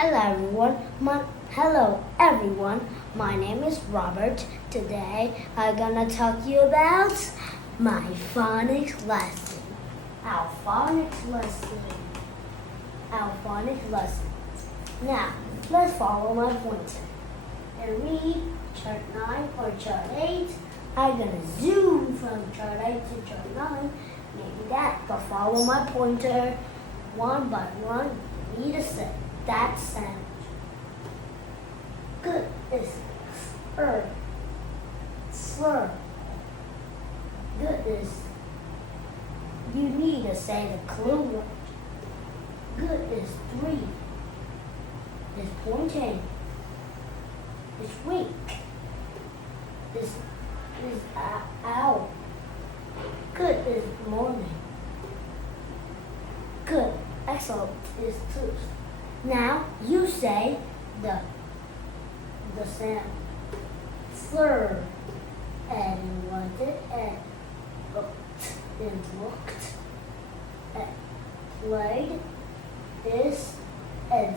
Hello everyone. My name is Robert. Today I'm gonna talk to you about my phonics lesson. Our phonics lesson. Our phonics lesson. Now let's follow my pointer and read chart 9 or chart 8. I'm gonna zoom from chart 8 to chart 9. Maybe that, but follow my pointer one by one. Read a set. That sound. Good is slur. Good is you need to say the clue word. Good is 3. Is pointing. Is weak. Is owl. Good is morning. Good, excellent is truth. Now you say the sound. Slur and wanted and looked and played is and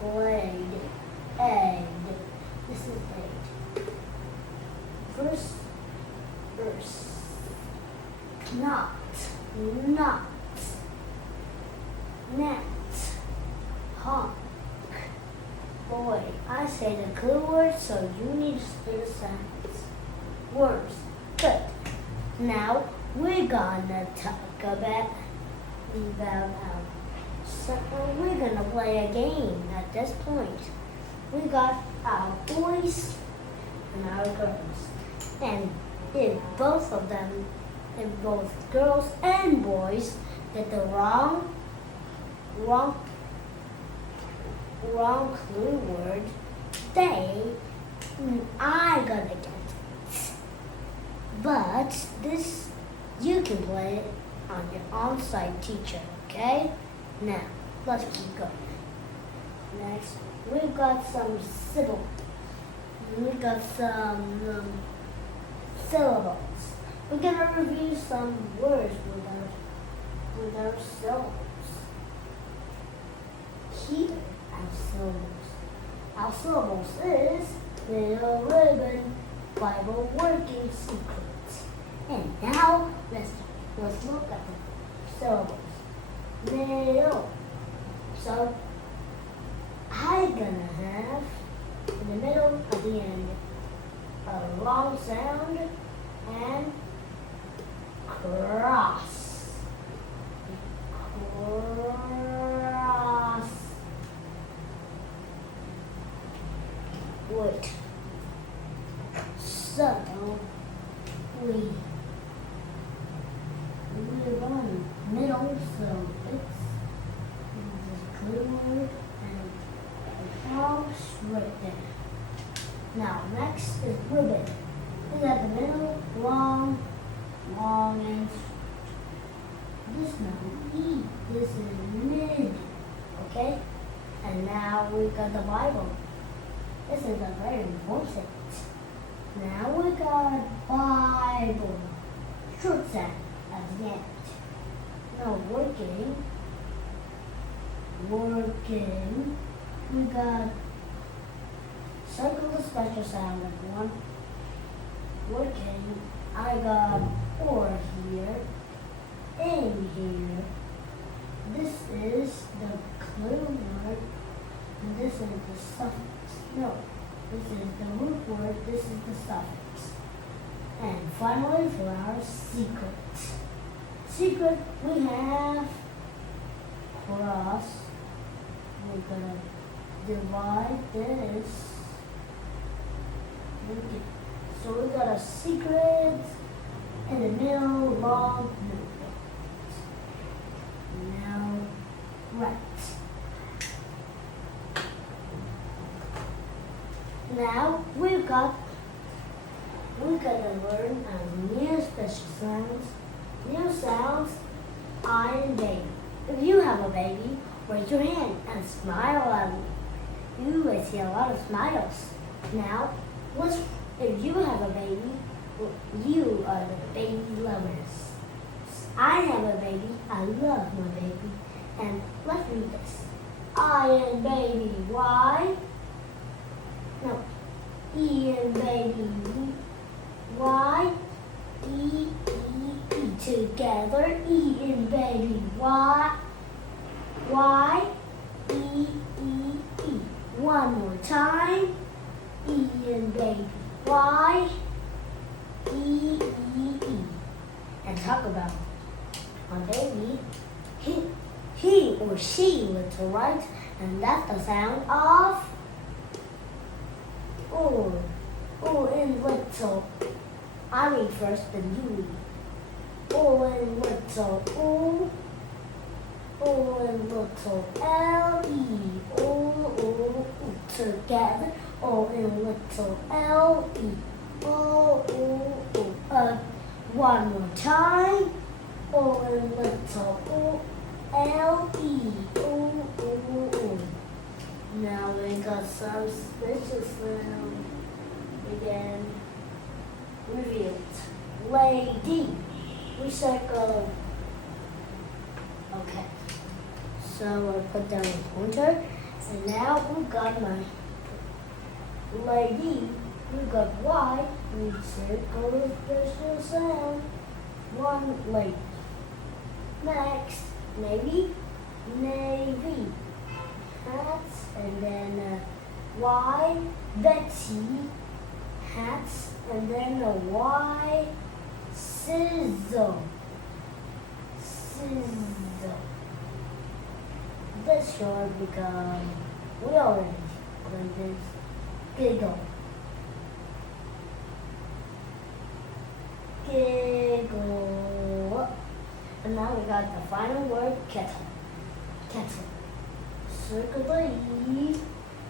played and this is 8. Verse not net honk. Boy, I say the clue word, so you need to spit a sentence. Words. Good. Now we're gonna talk about we're gonna play a game at this point. We got our boys and our girls. And if both of them, if both girls and boys get the wrong clue word, I gonna get it. But this, you can play it on your on-site teacher, okay? Now, let's keep going. Next, we've got some syllables. We've got some syllables. We're gonna review some words with our syllables. Here our syllables is little ribbon, Bible working secrets. And now let's look at the syllables. Little. So I'm gonna have in the middle at the end a long sound and cross. Wait. So we run middle, so it's the clue word and a cross right there. Now next is ribbon. Is at the middle, long and this now E. This is mid. Okay? And now we got the Bible. This is a very important. Now we got Bible. Short sound at the end. Now working. We got circle the special sound at one. Working. I got or here. In here. This is the clue word. And this is the suffix. No, this is the root word, this is the suffix. And finally for our secret. Secret, we have cross. We're going to divide this. So we got a secret in the middle, long, now, right. Now we're gonna learn our new special sounds. New sounds, I and baby. If you have a baby, raise your hand and smile at me. You will see a lot of smiles. Now, if you have a baby, you are the baby lovers. I have a baby. I love my baby. And let's read this. I and baby Y. No, E and baby Y. E, E, E together. E and baby Y. Y, E, E, E. One more time. E and baby Y. E, E, E. And talk about my baby. He or she little, right? And that's the sound of O. O in little. I read first, then you read. O in little. O. O in little. L-E. O, together. O in little. L-E. O, O. One more time. O in little. O. L-E. O. Now we got some special sound. Again. Revealed. Lady. Recycle. Okay. So I put down the pointer. And now we got my lady. We got Y. We circle special sound. One lady. Next. Navy. Navy. Hats. And then Y. Betsy. Hats. And then a Y. Sizzle. Sizzle. This short because we already learned this. Giggle. Giggle. And now we got the final word, kettle. Kettle. Circle the E,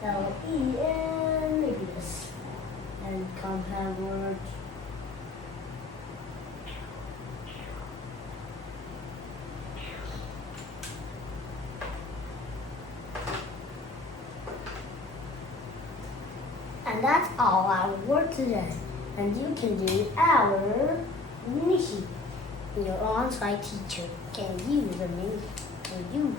L-E, and maybe this. And compound words. And that's all our work today. And you can do our mini. Your on-site teacher can use the mini for you.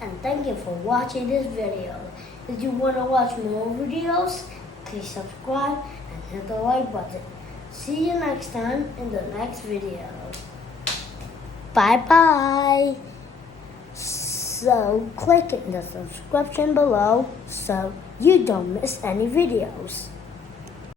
And thank you for watching this video. If you want to watch more videos, please subscribe and hit the like button. See you next time in the next video. Bye-bye. So click in the subscription below so you don't miss any videos.